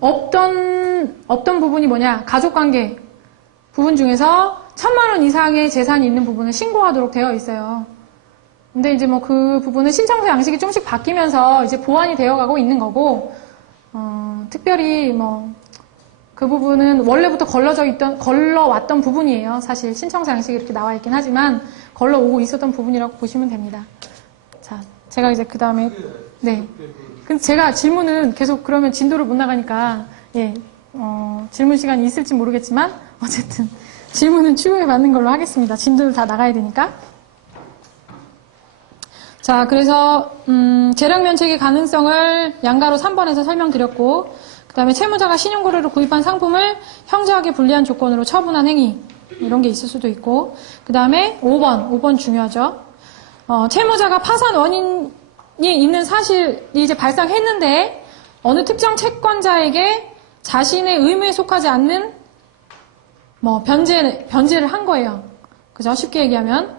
없던 부분이 뭐냐? 가족관계 부분 중에서 1,000만 원 이상의 재산이 있는 부분은 신고하도록 되어 있어요. 근데 이제 뭐 그 부분은 신청서 양식이 좀씩 바뀌면서 이제 보완이 되어 가고 있는 거고, 특별히 뭐 그 부분은 원래부터 걸러왔던 부분이에요. 사실 신청서 양식이 이렇게 나와 있긴 하지만 걸러오고 있었던 부분이라고 보시면 됩니다. 자, 제가 이제 그 다음에, 네. 근데 제가 질문은 계속 그러면 진도를 못 나가니까, 예, 질문 시간이 있을지 모르겠지만, 어쨌든, 질문은 추후에 받는 걸로 하겠습니다. 진도를 다 나가야 되니까. 자, 그래서, 재량 면책의 가능성을 양가로 3번에서 설명드렸고, 그 다음에 채무자가 신용거래로 구입한 상품을 형제하게 불리한 조건으로 처분한 행위, 이런 게 있을 수도 있고, 그 다음에 5번 중요하죠. 채무자가 파산 원인이 있는 사실이 이제 발생했는데 어느 특정 채권자에게 자신의 의무에 속하지 않는 뭐 변제를 한 거예요. 그죠? 쉽게 얘기하면.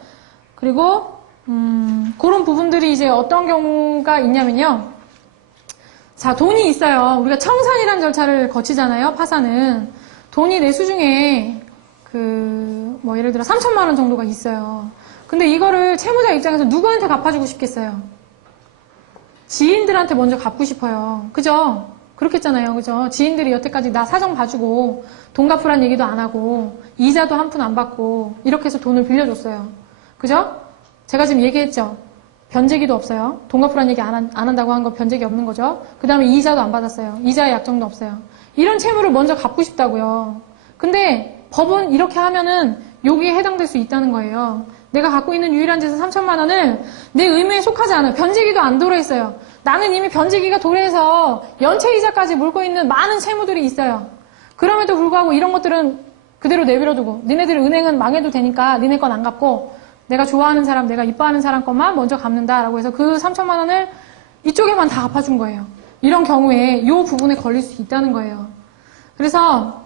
그리고 그런 부분들이 이제 어떤 경우가 있냐면요. 자, 돈이 있어요. 우리가 청산이라는 절차를 거치잖아요. 파산은. 돈이 내 수중에 뭐 예를 들어 3,000만 원 정도가 있어요. 근데 이거를 채무자 입장에서 누구한테 갚아주고 싶겠어요? 지인들한테 먼저 갚고 싶어요. 그죠? 그렇겠잖아요. 그죠? 지인들이 여태까지 나 사정 봐주고 돈 갚으란 얘기도 안 하고 이자도 한 푼 안 받고 이렇게 해서 돈을 빌려줬어요. 그죠? 제가 지금 얘기했죠? 변제기도 없어요. 돈 갚으란 얘기 안 한다고 한 거 변제기 없는 거죠? 그 다음에 이자도 안 받았어요. 이자의 약정도 없어요. 이런 채무를 먼저 갚고 싶다고요. 근데 법은 이렇게 하면은 여기에 해당될 수 있다는 거예요. 내가 갖고 있는 유일한 재산 3,000만 원을 내 의무에 속하지 않아요. 변제기도 안 도래했어요. 나는 이미 변제기가 도래해서 연체이자까지 물고 있는 많은 채무들이 있어요. 그럼에도 불구하고 이런 것들은 그대로 내버려두고 니네들 은행은 망해도 되니까 니네 건 안 갚고 내가 좋아하는 사람, 내가 이뻐하는 사람 것만 먼저 갚는다라고 해서 그 3,000만 원을 이쪽에만 다 갚아준 거예요. 이런 경우에 이 부분에 걸릴 수 있다는 거예요. 그래서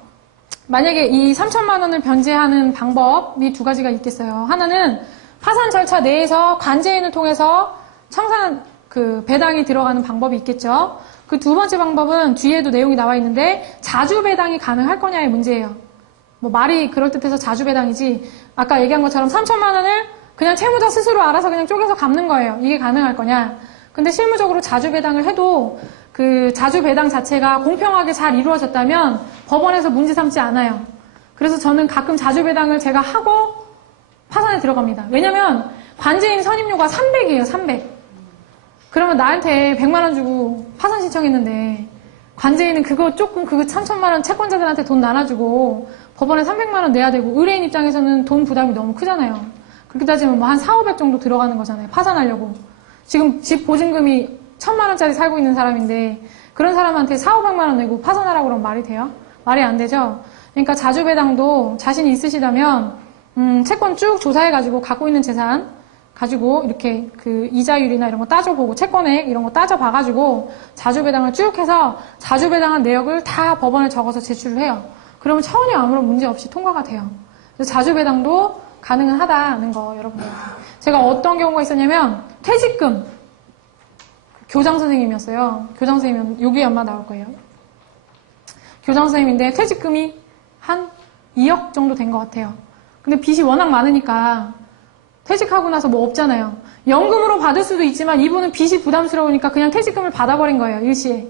만약에 이 3,000만 원을 변제하는 방법이 두 가지가 있겠어요. 하나는 파산 절차 내에서 관제인을 통해서 청산 배당이 들어가는 방법이 있겠죠. 그 두 번째 방법은 뒤에도 내용이 나와 있는데 자주 배당이 가능할 거냐의 문제예요. 뭐 말이 그럴듯해서 자주 배당이지 아까 얘기한 것처럼 3,000만 원을 그냥 채무자 스스로 알아서 그냥 쪼개서 갚는 거예요. 이게 가능할 거냐. 근데 실무적으로 자주 배당을 해도 그 자주 배당 자체가 공평하게 잘 이루어졌다면 법원에서 문제 삼지 않아요. 그래서 저는 가끔 자주 배당을 제가 하고 파산에 들어갑니다. 왜냐면 관제인 선임료가 300이에요. 300. 그러면 나한테 100만 원 주고 파산 신청했는데 관제인은 그거 3,000만 원 채권자들한테 돈 나눠주고 법원에 300만 원 내야 되고 의뢰인 입장에서는 돈 부담이 너무 크잖아요. 그렇게 따지면 뭐 한 4,500 정도 들어가는 거잖아요. 파산하려고. 지금 집 보증금이 1,000만 원짜리 살고 있는 사람인데 그런 사람한테 4,500만 원 내고 파산하라고 그러면 말이 돼요? 말이 안 되죠? 그러니까 자주배당도 자신이 있으시다면 채권 쭉 조사해가지고 갖고 있는 재산 가지고 이렇게 그 이자율이나 이런 거 따져보고 채권액 이런 거 따져봐가지고 자주배당을 쭉 해서 자주배당한 내역을 다 법원에 적어서 제출을 해요. 그러면 전혀 아무런 문제 없이 통과가 돼요. 그래서 자주배당도 가능은 하다는 거 여러분들. 제가 어떤 경우가 있었냐면 퇴직금 교장 선생님이었어요. 교장 선생님은 여기 아마 나올 거예요. 교장 선생님인데 퇴직금이 한 2억 정도 된 것 같아요. 근데 빚이 워낙 많으니까 퇴직하고 나서 뭐 없잖아요. 연금으로 받을 수도 있지만 이분은 빚이 부담스러우니까 그냥 퇴직금을 받아버린 거예요. 일시에.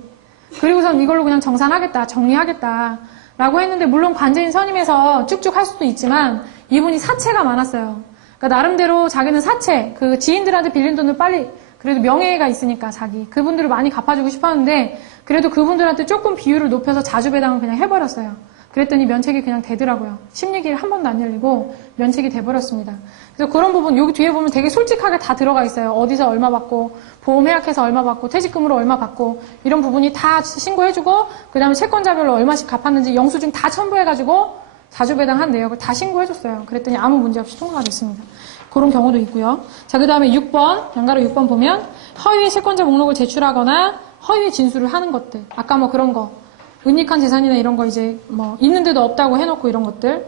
그리고선 이걸로 그냥 정산하겠다, 정리하겠다 라고 했는데 물론 관제인 선임해서 쭉쭉 할 수도 있지만 이분이 사채가 많았어요. 그러니까 나름대로 자기는 사채, 그 지인들한테 빌린 돈을 빨리 그래도 명예가 있으니까 그분들을 많이 갚아주고 싶었는데 그래도 그분들한테 조금 비율을 높여서 자주배당을 그냥 해버렸어요. 그랬더니 면책이 그냥 되더라고요. 심리기일 한 번도 안 열리고 면책이 돼버렸습니다. 그래서 그런 부분 여기 뒤에 보면 되게 솔직하게 다 들어가 있어요. 어디서 얼마 받고 보험 해약해서 얼마 받고 퇴직금으로 얼마 받고 이런 부분이 다 신고해주고 그 다음에 채권자별로 얼마씩 갚았는지 영수증 다 첨부해가지고 자주배당한 내역을 다 신고해줬어요. 그랬더니 아무 문제 없이 통과가 됐습니다. 그런 경우도 있고요. 자, 그 다음에 6번, 양가로 6번 보면 허위의 채권자 목록을 제출하거나 허위의 진술을 하는 것들. 아까 뭐 그런 거. 은닉한 재산이나 이런 거 이제 뭐 있는데도 없다고 해놓고 이런 것들.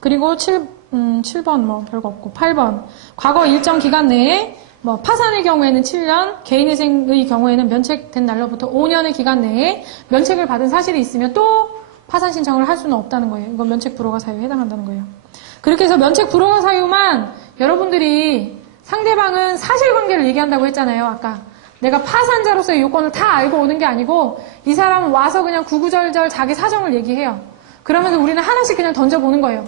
그리고 7번 뭐 별거 없고 8번. 과거 일정 기간 내에 뭐 파산의 경우에는 7년, 개인회생의 경우에는 면책된 날로부터 5년의 기간 내에 면책을 받은 사실이 있으면 또 파산 신청을 할 수는 없다는 거예요. 이건 면책 불허가 사유에 해당한다는 거예요. 그렇게 해서 면책 불허가 사유만 여러분들이 상대방은 사실관계를 얘기한다고 했잖아요. 아까 내가 파산자로서의 요건을 다 알고 오는 게 아니고 이 사람은 와서 그냥 구구절절 자기 사정을 얘기해요. 그러면서 우리는 하나씩 그냥 던져보는 거예요.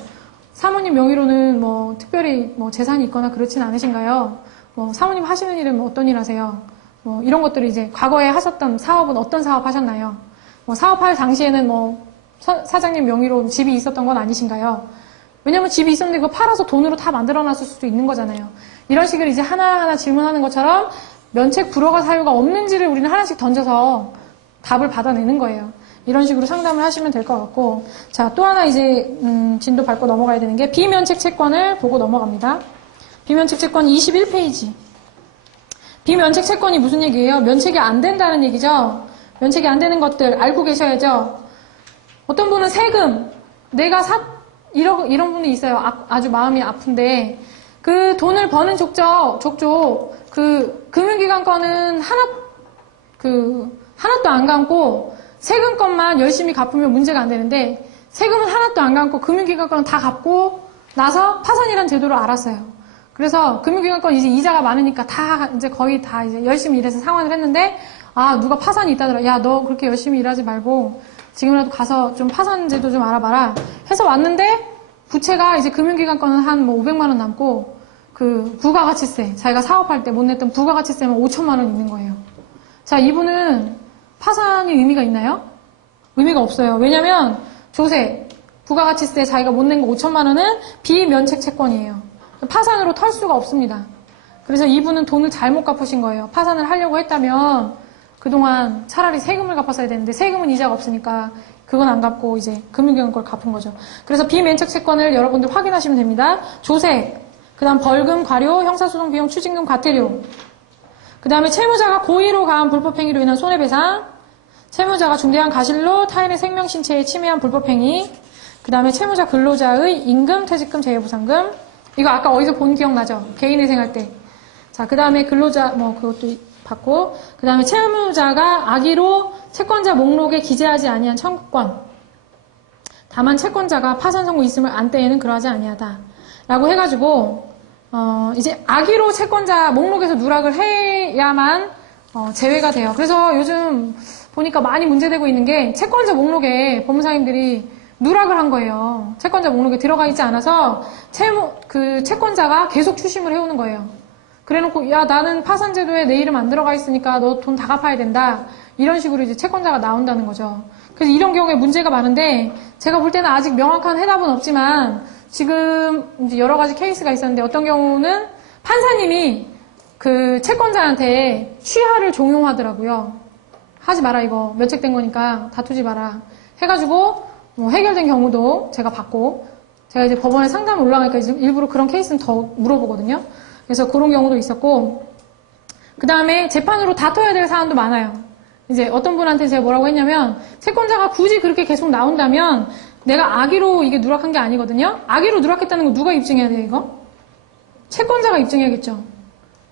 사모님 명의로는 뭐 특별히 뭐 재산이 있거나 그렇진 않으신가요? 뭐 사모님 하시는 일은 뭐 어떤 일 하세요? 뭐 이런 것들을 이제 과거에 하셨던 사업은 어떤 사업 하셨나요? 뭐 사업할 당시에는 뭐 사장님 명의로 집이 있었던 건 아니신가요? 왜냐면 집이 있었는데 그거 팔아서 돈으로 다 만들어놨을 수도 있는 거잖아요. 이런 식으로 이제 하나하나 질문하는 것처럼 면책 불허가 사유가 없는지를 우리는 하나씩 던져서 답을 받아내는 거예요. 이런 식으로 상담을 하시면 될 것 같고, 자, 또 하나 이제 진도 밟고 넘어가야 되는 게 비면책 채권을 보고 넘어갑니다. 비면책 채권 21페이지. 비면책 채권이 무슨 얘기예요? 면책이 안 된다는 얘기죠. 면책이 안 되는 것들 알고 계셔야죠. 어떤 분은 세금, 내가 이런 분이 있어요. 아주 마음이 아픈데 그 돈을 버는 족족 그 금융기관 거는 하나도 안 감고 세금 것만 열심히 갚으면 문제가 안 되는데 세금은 하나도 안 감고 금융기관 거는 다 갚고 나서 파산이란 제도를 알았어요. 그래서 금융기관 건 이제 이자가 많으니까 다 이제 거의 다 이제 열심히 일해서 상환을 했는데 아 누가 파산이 있다더라. 야 너 그렇게 열심히 일하지 말고 지금이라도 가서 좀 파산 제도 좀 알아봐라. 해서 왔는데 부채가 이제 금융기관 거는 한 뭐 500만 원 남고 그 부가가치세 자기가 사업할 때 못 냈던 부가가치세만 5천만 원 있는 거예요. 자 이분은 파산이 의미가 있나요? 의미가 없어요. 왜냐면 조세 부가가치세 자기가 못 낸 거 5천만 원은 비면책 채권이에요. 파산으로 털 수가 없습니다. 그래서 이분은 돈을 잘못 갚으신 거예요. 파산을 하려고 했다면 그동안 차라리 세금을 갚았어야 되는데 세금은 이자가 없으니까 그건 안 갚고 이제 금융기관 걸 갚은 거죠. 그래서 비면책 채권을 여러분들 확인하시면 됩니다. 조세, 그 다음 벌금, 과료, 형사소송 비용, 추징금, 과태료, 그 다음에 채무자가 고의로 가한 불법행위로 인한 손해배상, 채무자가 중대한 가실로 타인의 생명, 신체에 침해한 불법행위, 그 다음에 채무자 근로자의 임금, 퇴직금, 재해보상금, 이거 아까 어디서 본 기억나죠? 개인회생할 때. 자, 그 다음에 근로자, 그것도 받고, 그 다음에 채무자가 악의로 채권자 목록에 기재하지 아니한 청구권. 다만 채권자가 파산 선고 있음을 안 때에는 그러하지 아니하다. 라고 해가지고, 이제 악의로 채권자 목록에서 누락을 해야만, 제외가 돼요. 그래서 요즘 보니까 많이 문제되고 있는 게 채권자 목록에 법무사님들이 누락을 한 거예요. 채권자 목록에 들어가 있지 않아서 그 채권자가 계속 추심을 해오는 거예요. 그래놓고 야 나는 파산제도에 내 이름 안 들어가 있으니까 너 돈 다 갚아야 된다. 이런 식으로 이제 채권자가 나온다는 거죠. 그래서 이런 경우에 문제가 많은데 제가 볼 때는 아직 명확한 해답은 없지만 지금 이제 여러 가지 케이스가 있었는데 어떤 경우는 판사님이 그 채권자한테 취하를 종용하더라고요. 하지 마라 이거 면책된 거니까 다투지 마라 해가지고 뭐 해결된 경우도 제가 봤고 제가 이제 법원에 상담 올라가니까 일부러 그런 케이스는 더 물어보거든요. 그래서 그런 경우도 있었고 그 다음에 재판으로 다퉈야 될 사안도 많아요. 이제 어떤 분한테 제가 뭐라고 했냐면 채권자가 굳이 그렇게 계속 나온다면 내가 악의로 이게 누락한 게 아니거든요. 악의로 누락했다는 거 누가 입증해야 돼요 이거? 채권자가 입증해야겠죠.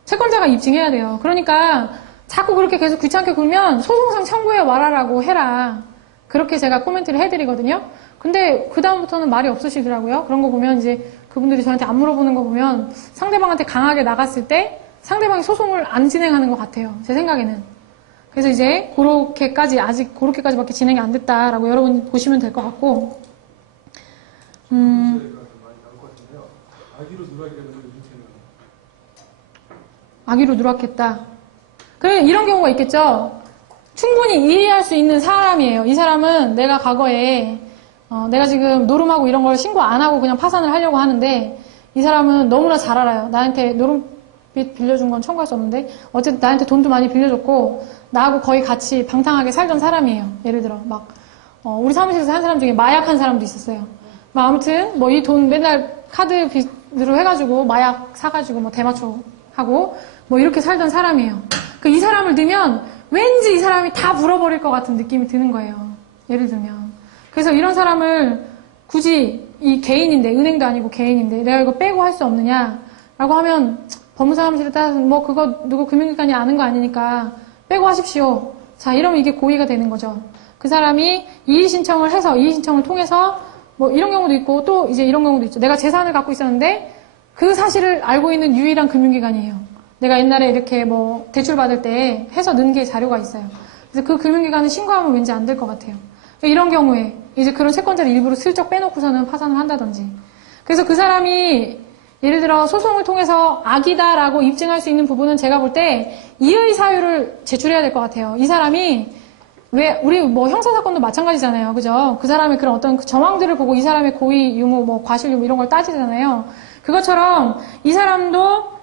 채권자가 입증해야 돼요. 그러니까 자꾸 그렇게 계속 귀찮게 굴면 소송상 청구해 와라라고 해라. 그렇게 제가 코멘트를 해드리거든요. 근데 그다음부터는 말이 없으시더라고요. 그런 거 보면 이제 그분들이 저한테 안 물어보는 거 보면 상대방한테 강하게 나갔을 때 상대방이 소송을 안 진행하는 것 같아요. 제 생각에는. 그래서 이제 아직 그렇게까지밖에 진행이 안 됐다라고 여러분 보시면 될 것 같고 악의로 누락했다. 그래 이런 경우가 있겠죠. 충분히 이해할 수 있는 사람이에요. 이 사람은 내가 과거에 내가 지금 노름하고 이런 걸 신고 안 하고 그냥 파산을 하려고 하는데 이 사람은 너무나 잘 알아요. 나한테 노름빚 빌려준 건 청구할 수 없는데 어쨌든 나한테 돈도 많이 빌려줬고 나하고 거의 같이 방탕하게 살던 사람이에요. 예를 들어 막 우리 사무실에서 한 사람 중에 마약한 사람도 있었어요. 아무튼 뭐 이 돈 맨날 카드 빚으로 해가지고 마약 사가지고 뭐 대마초 하고 뭐 이렇게 살던 사람이에요. 이 사람을 넣으면 왠지 이 사람이 다 불어버릴 것 같은 느낌이 드는 거예요. 예를 들면. 그래서 이런 사람을 굳이 이 개인인데 은행도 아니고 개인인데 내가 이거 빼고 할 수 없느냐라고 하면 법무사무실에 따라서 뭐 그거 누구 금융기관이 아는 거 아니니까 빼고 하십시오. 자, 이러면 이게 고의가 되는 거죠. 그 사람이 이의 신청을 해서 이의 신청을 통해서 뭐 이런 경우도 있고 또 이제 이런 경우도 있죠. 내가 재산을 갖고 있었는데 그 사실을 알고 있는 유일한 금융기관이에요. 내가 옛날에 이렇게 뭐 대출 받을 때 해서 넣은 게 자료가 있어요. 그래서 그 금융기관은 신고하면 왠지 안 될 것 같아요. 이런 경우에 이제 그런 채권자를 일부러 슬쩍 빼놓고서는 파산을 한다든지. 그래서 그 사람이 예를 들어 소송을 통해서 악이다라고 입증할 수 있는 부분은 제가 볼 때 이의 사유를 제출해야 될 것 같아요. 이 사람이 왜 우리 뭐 형사사건도 마찬가지잖아요. 그죠? 그 사람의 그런 어떤 정황들을 보고 이 사람의 고의 유무, 뭐 과실 유무 이런 걸 따지잖아요. 그것처럼 이 사람도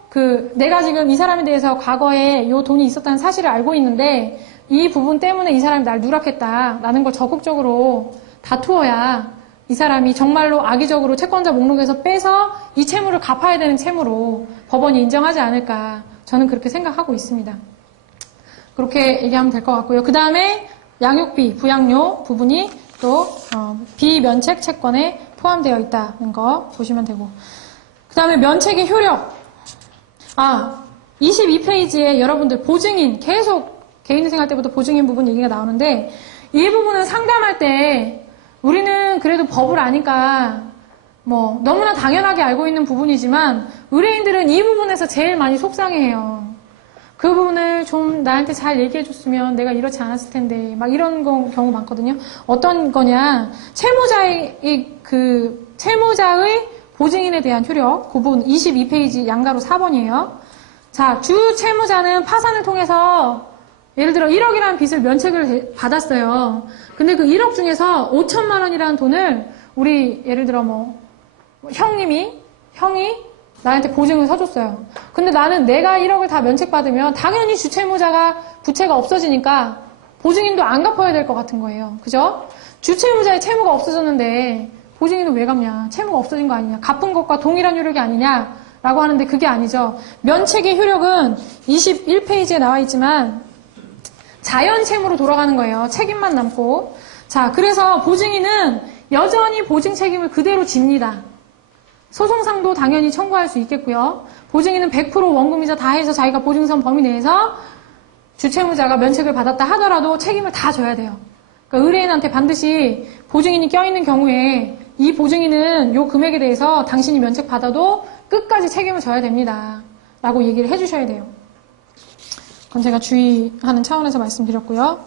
내가 지금 이 사람에 대해서 과거에 요 돈이 있었다는 사실을 알고 있는데 이 부분 때문에 이 사람이 날 누락했다라는 걸 적극적으로 다투어야 이 사람이 정말로 악의적으로 채권자 목록에서 빼서 이 채무를 갚아야 되는 채무로 법원이 인정하지 않을까. 저는 그렇게 생각하고 있습니다. 그렇게 얘기하면 될 것 같고요. 그 다음에 양육비, 부양료 부분이 또 비면책 채권에 포함되어 있다는 거 보시면 되고, 그 다음에 면책의 효력. 22페이지에 여러분들 보증인, 계속 개인회생할 때부터 보증인 부분 얘기가 나오는데, 이 부분은 상담할 때 우리는 그래도 법을 아니까 뭐 너무나 당연하게 알고 있는 부분이지만 의뢰인들은 이 부분에서 제일 많이 속상해해요. 그 부분을 좀 나한테 잘 얘기해줬으면 내가 이렇지 않았을 텐데 막 이런 경우 많거든요. 어떤 거냐, 채무자의 보증인에 대한 효력, 그 부분 22페이지 양가로 4번이에요. 자, 주 채무자는 파산을 통해서 예를 들어 1억이라는 빚을 면책을 받았어요. 근데 그 1억 중에서 5천만 원이라는 돈을 우리 예를 들어 형이 나한테 보증을 서줬어요. 근데 나는 내가 1억을 다 면책받으면 당연히 주채무자가 부채가 없어지니까 보증인도 안 갚아야 될 것 같은 거예요. 그죠? 주채무자의 채무가 없어졌는데 보증인은 왜 갚냐? 채무가 없어진 거 아니냐? 갚은 것과 동일한 효력이 아니냐라고 하는데 그게 아니죠. 면책의 효력은 21페이지에 나와 있지만 자연 채무로 돌아가는 거예요. 책임만 남고. 자, 그래서 보증인은 여전히 보증 책임을 그대로 집니다. 소송상도 당연히 청구할 수 있겠고요. 보증인은 100% 원금이자 다 해서 자기가 보증선 범위 내에서 주채무자가 면책을 받았다 하더라도 책임을 다 져야 돼요. 그러니까 의뢰인한테 반드시 보증인이 껴있는 경우에 이 보증인은 요 금액에 대해서 당신이 면책 받아도 끝까지 책임을 져야 됩니다. 라고 얘기를 해주셔야 돼요. 그건 제가 주의하는 차원에서 말씀드렸고요.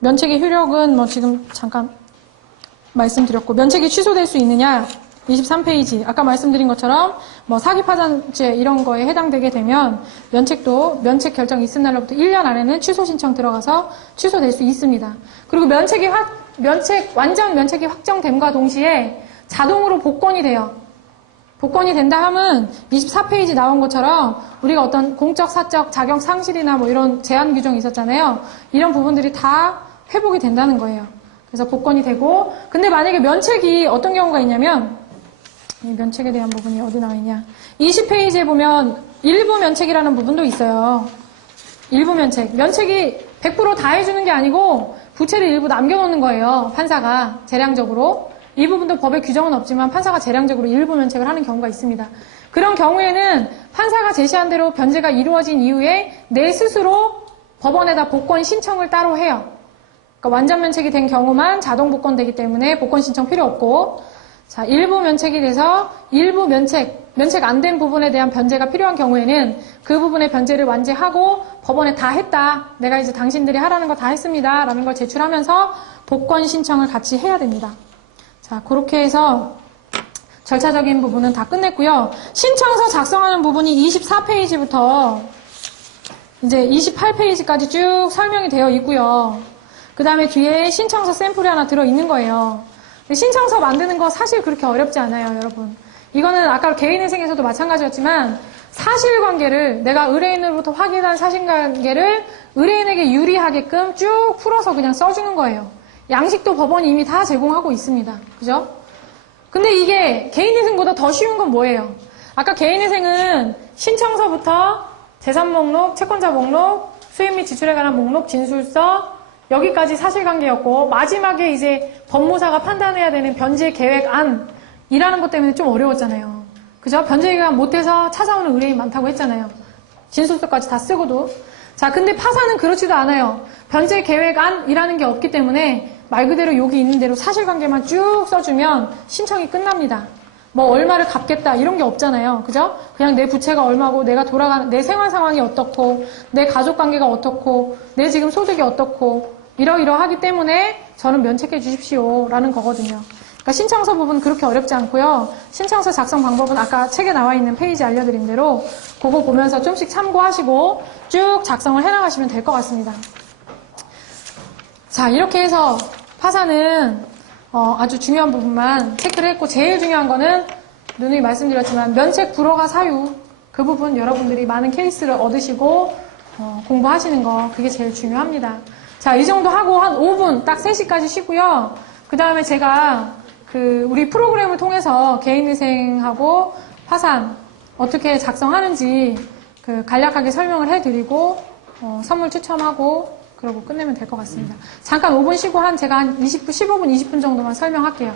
면책의 효력은 뭐 지금 잠깐 말씀드렸고, 면책이 취소될 수 있느냐? 23페이지. 아까 말씀드린 것처럼 뭐 사기파산죄 이런 거에 해당되게 되면 면책도 면책 결정 있은 날로부터 1년 안에는 취소 신청 들어가서 취소될 수 있습니다. 그리고 완전 면책이 확정됨과 동시에 자동으로 복권이 돼요. 복권이 된다 하면 24페이지 나온 것처럼 우리가 어떤 공적, 사적, 자격 상실이나 뭐 이런 제한 규정이 있었잖아요. 이런 부분들이 다 회복이 된다는 거예요. 그래서 복권이 되고, 근데 만약에 면책이 어떤 경우가 있냐면, 이 면책에 대한 부분이 어디 나와 있냐. 20페이지에 보면 일부 면책이라는 부분도 있어요. 일부 면책. 면책이 100% 다 해주는 게 아니고 부채를 일부 남겨놓는 거예요. 판사가 재량적으로. 이 부분도 법에 규정은 없지만 판사가 재량적으로 일부 면책을 하는 경우가 있습니다. 그런 경우에는 판사가 제시한 대로 변제가 이루어진 이후에 내 스스로 법원에다 복권 신청을 따로 해요. 그러니까 완전 면책이 된 경우만 자동 복권되기 때문에 복권 신청 필요 없고, 자, 일부 면책이 돼서 일부 면책 안 된 부분에 대한 변제가 필요한 경우에는 그 부분의 변제를 완제하고 법원에 다 했다. 내가 이제 당신들이 하라는 거 다 했습니다. 라는 걸 제출하면서 복권 신청을 같이 해야 됩니다. 자, 그렇게 해서 절차적인 부분은 다 끝냈고요. 신청서 작성하는 부분이 24페이지부터 이제 28페이지까지 쭉 설명이 되어 있고요. 그 다음에 뒤에 신청서 샘플이 하나 들어있는 거예요. 신청서 만드는 거 사실 그렇게 어렵지 않아요, 여러분. 이거는 아까 개인회생에서도 마찬가지였지만 사실관계를, 내가 의뢰인으로부터 확인한 사실관계를 의뢰인에게 유리하게끔 쭉 풀어서 그냥 써주는 거예요. 양식도 법원이 이미 다 제공하고 있습니다. 그죠? 근데 이게 개인회생보다 더 쉬운 건 뭐예요? 아까 개인회생은 신청서부터 재산 목록, 채권자 목록, 수입 및 지출에 관한 목록, 진술서, 여기까지 사실관계였고, 마지막에 이제 법무사가 판단해야 되는 변제 계획안이라는 것 때문에 좀 어려웠잖아요. 그죠? 변제기간 못해서 찾아오는 의뢰인 많다고 했잖아요. 진술서까지 다 쓰고도. 자, 근데 파산은 그렇지도 않아요. 변제 계획안이라는 게 없기 때문에 말 그대로 여기 있는 대로 사실관계만 쭉 써주면 신청이 끝납니다. 뭐 얼마를 갚겠다 이런 게 없잖아요. 그죠? 그냥 내 부채가 얼마고 내가 돌아가는 내 생활 상황이 어떻고 내 가족 관계가 어떻고 내 지금 소득이 어떻고 이러이러하기 때문에 저는 면책해 주십시오 라는 거거든요. 그러니까 신청서 부분 그렇게 어렵지 않고요. 신청서 작성 방법은 아까 책에 나와 있는 페이지 알려드린 대로 그거 보면서 좀씩 참고하시고 쭉 작성을 해나가시면 될 것 같습니다. 자, 이렇게 해서 파산은 아주 중요한 부분만 체크를 했고 제일 중요한 거는 누누이 말씀드렸지만 면책 불허가 사유 그 부분 여러분들이 많은 케이스를 얻으시고 공부하시는 거 그게 제일 중요합니다. 자, 이 정도 하고 한 5분 딱 3시까지 쉬고요. 그 다음에 제가 우리 프로그램을 통해서 개인위생하고 파산 어떻게 작성하는지 간략하게 설명을 해드리고 선물 추첨하고 그러고 끝내면 될 것 같습니다. 잠깐 5분 쉬고 제가 한 20분, 15분, 20분 정도만 설명할게요.